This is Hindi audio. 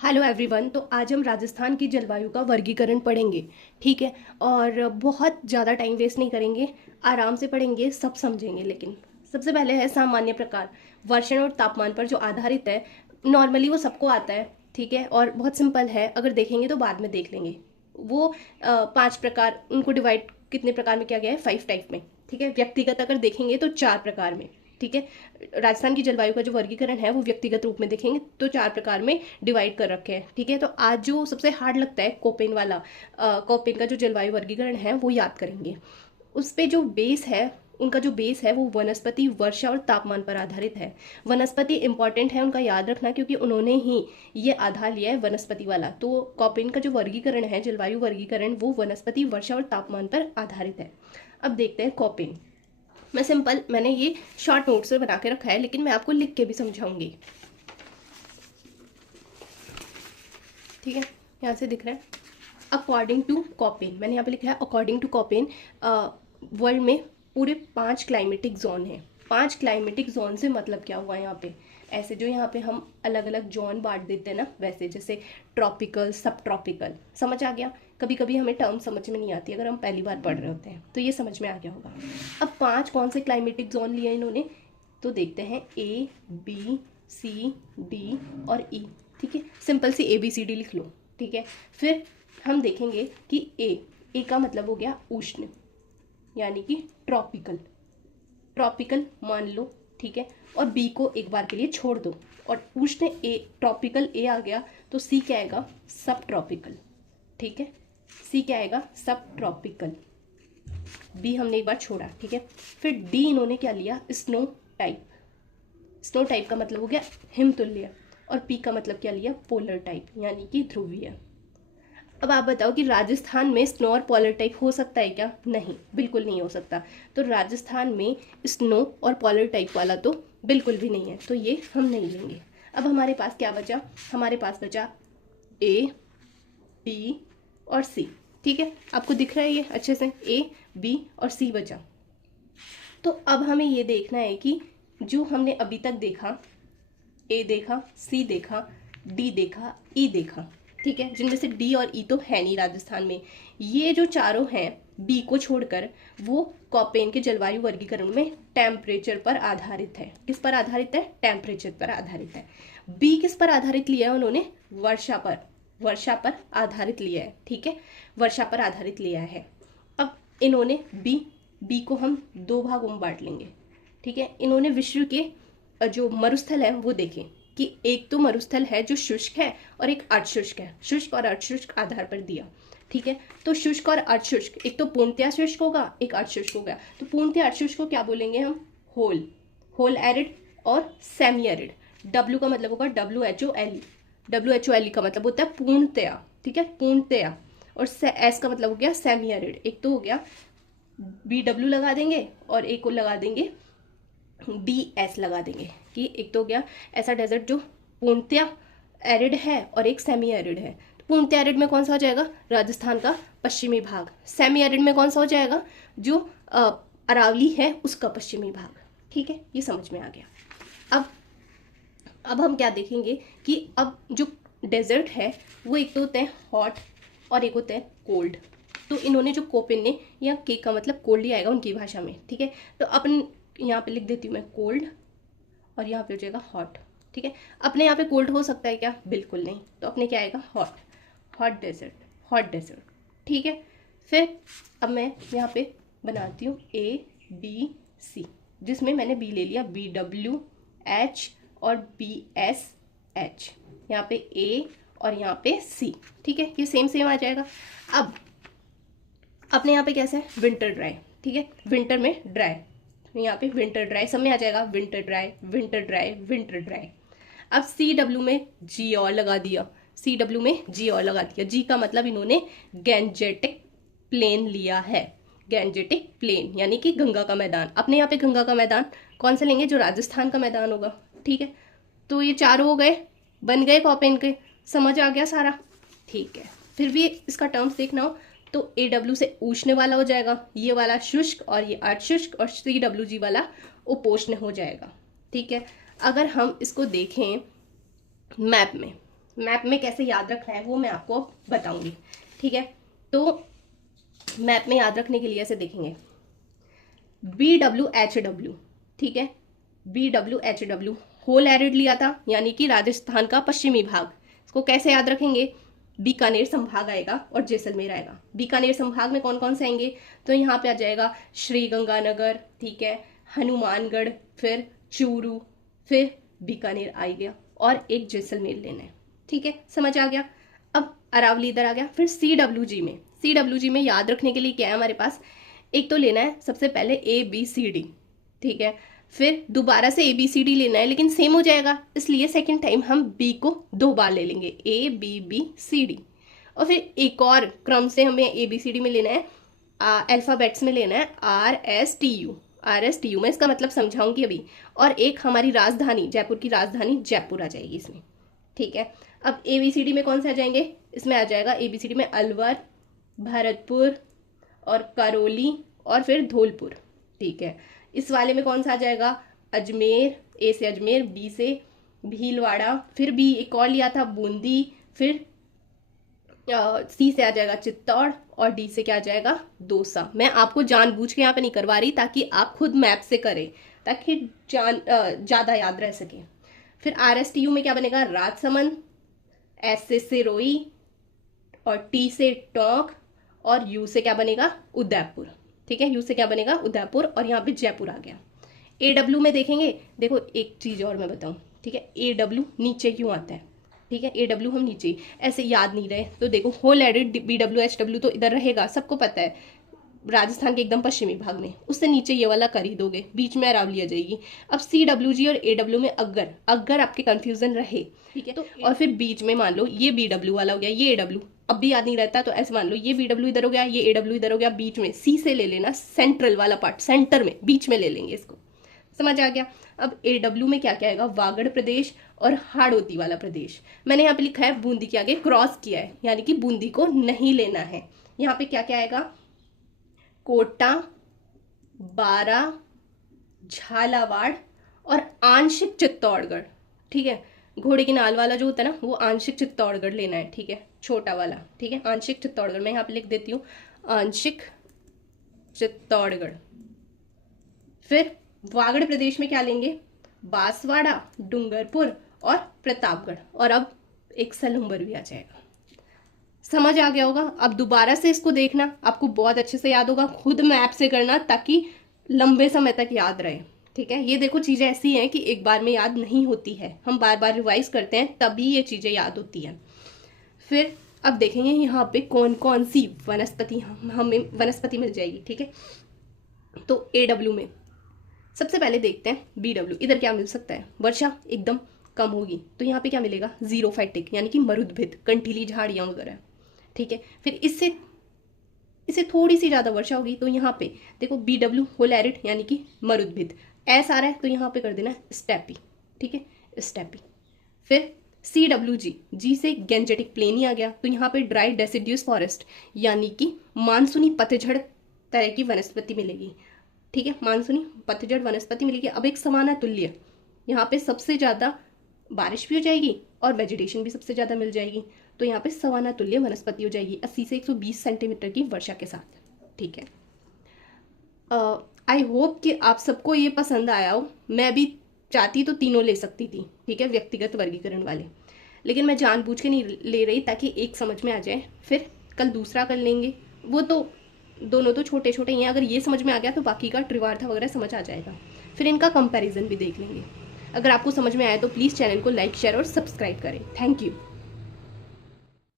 Hello everyone. तो आज हम राजस्थान की जलवायु का वर्गीकरण पढ़ेंगे। ठीक है। और बहुत ज़्यादा टाइम वेस्ट नहीं करेंगे, आराम से पढ़ेंगे, सब समझेंगे। लेकिन सबसे पहले है सामान्य प्रकार। वर्षण और तापमान पर जो आधारित है, नॉर्मली वो सबको आता है। ठीक है। और बहुत सिंपल है, अगर देखेंगे तो बाद में देख लेंगे। वो 5 प्रकार, उनको डिवाइड कितने प्रकार में किया गया है, 5 टाइप में। ठीक है। व्यक्तिगत अगर देखेंगे तो 4 प्रकार में। ठीक है। राजस्थान की जलवायु का जो वर्गीकरण है वो व्यक्तिगत रूप में देखेंगे तो 4 प्रकार में डिवाइड कर रखे हैं। ठीक है। तो आज जो सबसे हार्ड लगता है कोपेन वाला, कोपेन का जो जलवायु वर्गीकरण है वो याद करेंगे। उस पे जो बेस है, उनका जो बेस है वो वनस्पति, वर्षा और तापमान पर आधारित है। वनस्पति इंपॉर्टेंट है, उनका याद रखना, क्योंकि उन्होंने ही ये आधार लिया है वनस्पति वाला। तो कॉपेन का जो वर्गीकरण है, जलवायु वर्गीकरण, वो वनस्पति, वर्षा और तापमान पर आधारित है। अब देखते हैं कॉपेन। मैंने ये शॉर्ट नोट्स में बना के रखा है, लेकिन मैं आपको लिख के भी समझाऊंगी। ठीक है। यहाँ से दिख रहा है अकॉर्डिंग टू कॉपेन। मैंने यहाँ पे लिखा है अकॉर्डिंग टू कॉपेन वर्ल्ड में पूरे 5 क्लाइमेटिक जोन हैं। 5 क्लाइमेटिक जोन से मतलब क्या हुआ यहाँ पे, ऐसे जो यहाँ पे हम अलग अलग जोन बांट देते हैं ना, वैसे जैसे ट्रॉपिकल, सब ट्रॉपिकल। समझ आ गया। कभी कभी हमें टर्म समझ में नहीं आती अगर हम पहली बार पढ़ रहे होते हैं, तो ये समझ में आ गया होगा। अब 5 कौन से क्लाइमेटिक जोन लिए इन्होंने, तो देखते हैं A, B, C, D और E। ठीक है। सिंपल सी ABCD लिख लो। ठीक है। फिर हम देखेंगे कि ए का मतलब हो गया उष्ण, यानी कि ट्रॉपिकल। ट्रॉपिकल मान लो। ठीक है। और बी को एक बार के लिए छोड़ दो, और उष्ण ए, ट्रॉपिकल ए आ गया, तो सी क्या आएगा, सब ट्रॉपिकल। ठीक है। सी क्या आएगा, सब ट्रॉपिकल। बी हमने एक बार छोड़ा। ठीक है। फिर डी इन्होंने क्या लिया, स्नो टाइप। स्नो टाइप का मतलब हो गया हिमतुल्य। और पी का मतलब क्या लिया, पोलर टाइप, यानी कि ध्रुवीय। अब आप बताओ कि राजस्थान में स्नो और पोलर टाइप हो सकता है क्या? नहीं, बिल्कुल नहीं हो सकता। तो राजस्थान में स्नो और पोलर टाइप वाला तो बिल्कुल भी नहीं है, तो ये हम नहीं लेंगे। अब हमारे पास क्या बचा, हमारे पास बचा ए, बी और सी। ठीक है। आपको दिख रहा है ये अच्छे से, ए, बी और सी बचा। तो अब हमें ये देखना है कि जो हमने अभी तक देखा, ए देखा, सी देखा, डी देखा, ई देखा। ठीक है। जिनमें से डी और ई तो है नहीं राजस्थान में। ये जो चारों हैं बी को छोड़कर, वो कॉपेन के जलवायु वर्गीकरण में टेम्परेचर पर आधारित है। किस पर आधारित है, टेम्परेचर पर आधारित है। बी किस पर आधारित लिया है उन्होंने, वर्षा पर। वर्षा पर आधारित लिया है। ठीक है। वर्षा पर आधारित लिया है। अब इन्होंने बी को हम 2 भागों में बांट लेंगे। ठीक है। इन्होंने विश्व के जो मरुस्थल है वो देखें कि एक तो मरुस्थल है जो शुष्क है और एक अर्धशुष्क है। शुष्क और अर्धशुष्क आधार पर दिया। ठीक है। तो शुष्क और अर्धशुष्क, एक तो पूर्णतया शुष्क होगा, एक अर्धशुष्क होगा। तो पूर्णतया अर्धशुष्क को क्या बोलेंगे हम, होल। होल एरिड और सेमी एरिड। डब्ल्यू का मतलब होगा WHOLE। WHOLE का मतलब होता है पूर्णतया। ठीक है, पूर्णतया। और एस का मतलब हो गया सेमी एरिड। एक तो हो गया BW लगा देंगे और एक को लगा देंगे DS लगा देंगे, कि एक तो हो गया ऐसा डेजर्ट जो पूर्णतया एरिड है और एक सेमी एरिड है। तो पूर्णतया एरिड में कौन सा हो जाएगा, राजस्थान का पश्चिमी भाग। सेमी एरिड में कौन सा हो जाएगा, जो अरावली है उसका पश्चिमी भाग। ठीक है, ये समझ में आ गया। अब हम क्या देखेंगे कि अब जो डेजर्ट है वो एक तो होते हैं हॉट और एक होते हैं कोल्ड। तो इन्होंने जो कोपेन ने, यहाँ के का मतलब कोल्ड ही आएगा उनकी भाषा में। ठीक है। तो अपन यहाँ पे लिख देती हूँ मैं कोल्ड, और यहाँ पे हो जाएगा हॉट। ठीक है। अपने यहाँ पे कोल्ड हो सकता है क्या, बिल्कुल नहीं। तो अपने क्या आएगा, hot. Hot desert, hot desert. ठीक है। फिर अब मैं यहाँ पे बनाती हूँ ABC, जिसमें मैंने बी ले लिया, BWH और BSH। यहाँ पे A और यहाँ पे C। ठीक है, ये सेम सेम आ जाएगा। अब अपने यहाँ पे कैसे है, विंटर ड्राई। ठीक है, विंटर में ड्राई, यहाँ पे विंटर ड्राई, सब में आ जाएगा winter dry, winter dry, winter dry. अब CW में G और लगा दिया, CW में G और लगा दिया। G का मतलब इन्होंने गैंजेटिक प्लेन लिया है। गैंजेटिक प्लेन यानी कि गंगा का मैदान। अपने यहाँ पे गंगा का मैदान कौन सा लेंगे, जो राजस्थान का मैदान होगा। ठीक है। तो ये चारों हो गए, बन गए कॉपेन के। समझ आ गया सारा। ठीक है। फिर भी इसका टर्म्स देखना हो तो AW से उष्ण वाला हो जाएगा, ये वाला शुष्क, और ये अर्धशुष्क, और CWG वाला उपोष्ण हो जाएगा। ठीक है। अगर हम इसको देखें मैप में, मैप में कैसे याद रखना है वो मैं आपको बताऊंगी, ठीक है। तो मैप में याद रखने के लिए ऐसे देखेंगे, BWHW, ठीक है, BWHW होल एरिड लिया था, यानी कि राजस्थान का पश्चिमी भाग। इसको कैसे याद रखेंगे, बीकानेर संभाग आएगा और जैसलमेर आएगा। बीकानेर संभाग में कौन कौन से आएंगे, तो यहाँ पे आ जाएगा श्री गंगानगर, ठीक है, हनुमानगढ़, फिर चूरू, फिर बीकानेर आ गया और एक जैसलमेर लेना है, ठीक है, समझ आ गया। अब अरावली इधर आ गया। फिर CWG में याद रखने के लिए क्या है हमारे पास, एक तो लेना है सबसे पहले ABCD, ठीक है, फिर दोबारा से ABCD लेना है, लेकिन सेम हो जाएगा, इसलिए सेकंड टाइम हम B को 2 बार ले लेंगे, ABBCD। और फिर एक और क्रम से हमें ABCD में लेना है, अल्फ़ाबेट्स में लेना है RSTU मैं इसका मतलब समझाऊंगी अभी। और एक हमारी राजधानी, जयपुर की राजधानी जयपुर आ जाएगी इसमें, ठीक है। अब ABCD में कौन से आ जाएंगे, इसमें आ जाएगा ABCD में अलवर, भरतपुर और करौली और फिर धौलपुर, ठीक है। इस वाले में कौन सा आ जाएगा, अजमेर, A से अजमेर, B से भीलवाड़ा, फिर B एक और लिया था बूंदी, फिर C से आ जाएगा चित्तौड़ और D से क्या आ जाएगा, दौसा। मैं आपको जानबूझ के यहाँ पे नहीं करवा रही ताकि आप खुद मैप से करें, ताकि ज़्यादा याद रह सके। फिर RSTU में क्या बनेगा, राजसमंद, S से सिरोही और T से टोंक और U से क्या बनेगा, उदयपुर, ठीक है, U से क्या बनेगा, उदयपुर, और यहाँ पे जयपुर आ गया। AW में देखेंगे, देखो एक चीज़ और मैं बताऊँ, ठीक है, AW नीचे क्यों आता है, ठीक है, AW हम नीचे ऐसे याद नहीं रहे तो देखो होल एडिड BWHW तो इधर रहेगा, सबको पता है, राजस्थान के एकदम पश्चिमी भाग में, उससे नीचे ये वाला कर ही दोगे, बीच में अरावली आ जाएगी। अब CWG और AW में अगर आपके कंफ्यूजन रहे, ठीक है, तो और फिर बीच में मान लो ये BW वाला हो गया, ये AW अब भी याद नहीं रहता, तो ऐसे मान लो ये BW इधर हो गया, ये AW इधर हो गया, बीच में C से ले लेना, सेंट्रल वाला पार्ट, सेंटर में बीच में ले लेंगे इसको, समझ आ गया। अब AW में क्या क्या आएगा, वागड़ प्रदेश और हाड़ौती वाला प्रदेश। मैंने यहाँ पे लिखा है बूंदी के आगे क्रॉस किया है, यानी कि बूंदी को नहीं लेना है। यहाँ पे क्या क्या आएगा, कोटा, बारा, झालावाड़ और आंशिक चित्तौड़गढ़, ठीक है। घोड़े की नाल वाला जो होता है ना, वो आंशिक चित्तौड़गढ़ लेना है, ठीक है, छोटा वाला, ठीक है, आंशिक चित्तौड़गढ़। मैं यहाँ पे लिख देती हूँ आंशिक चित्तौड़गढ़। फिर वागड़ प्रदेश में क्या लेंगे, बांसवाड़ा, डूंगरपुर और प्रतापगढ़, और अब एक सलूम्बर भी आ जाएगा। समझ आ गया होगा। अब दोबारा से इसको देखना, आपको बहुत अच्छे से याद होगा, खुद मैप से करना ताकि लंबे समय तक याद रहे, ठीक है। ये देखो चीज़ें ऐसी हैं कि एक बार में याद नहीं होती है, हम बार बार रिवाइज करते हैं तभी ये चीज़ें याद होती हैं। फिर अब देखेंगे यहाँ पे कौन कौन सी वनस्पति हमें वनस्पति मिल जाएगी, ठीक है। तो AW में सबसे पहले देखते हैं BW, इधर क्या मिल सकता है, वर्षा एकदम कम होगी तो यहाँ पे क्या मिलेगा, जीरोफाइटिक यानी कि मरुद्भिद, कंटीली झाड़ियाँ वगैरह, ठीक है। फिर इससे थोड़ी सी ज़्यादा वर्षा होगी तो यहाँ पे देखो BW होल एरिड यानी कि मरुद्भिद, S आ रहा है तो यहाँ पे कर देना स्टेपी, ठीक है, स्टेपी। फिर CWG, G से गैंजेटिक प्लेन ही आ गया तो यहाँ पे ड्राई डेसिड्यूस फॉरेस्ट यानी कि मानसूनी पतझड़ तरह की वनस्पति मिलेगी, ठीक है, मानसूनी पतझड़ वनस्पति मिलेगी। अब एक समाना तुल्य, यहाँ पे सबसे ज़्यादा बारिश भी हो जाएगी और वेजिटेशन भी सबसे ज़्यादा मिल जाएगी, तो यहाँ पे सवाना तुल्य वनस्पति हो जाएगी 80 से 120 सेंटीमीटर की वर्षा के साथ, ठीक है। आई होप कि आप सबको ये पसंद आया हो। मैं भी चाहती तो तीनों ले सकती थी, ठीक है, व्यक्तिगत वर्गीकरण वाले, लेकिन मैं जानबूझ के नहीं ले रही ताकि एक समझ में आ जाए, फिर कल दूसरा कर लेंगे। वो तो दोनों तो छोटे छोटे ही हैं, अगर ये समझ में आ गया तो बाकी का त्रिवार्था वगैरह समझ आ जाएगा, फिर इनका कंपैरिजन भी देख लेंगे। अगर आपको समझ में आया तो प्लीज़ चैनल को लाइक, शेयर और सब्सक्राइब करें। Thank you.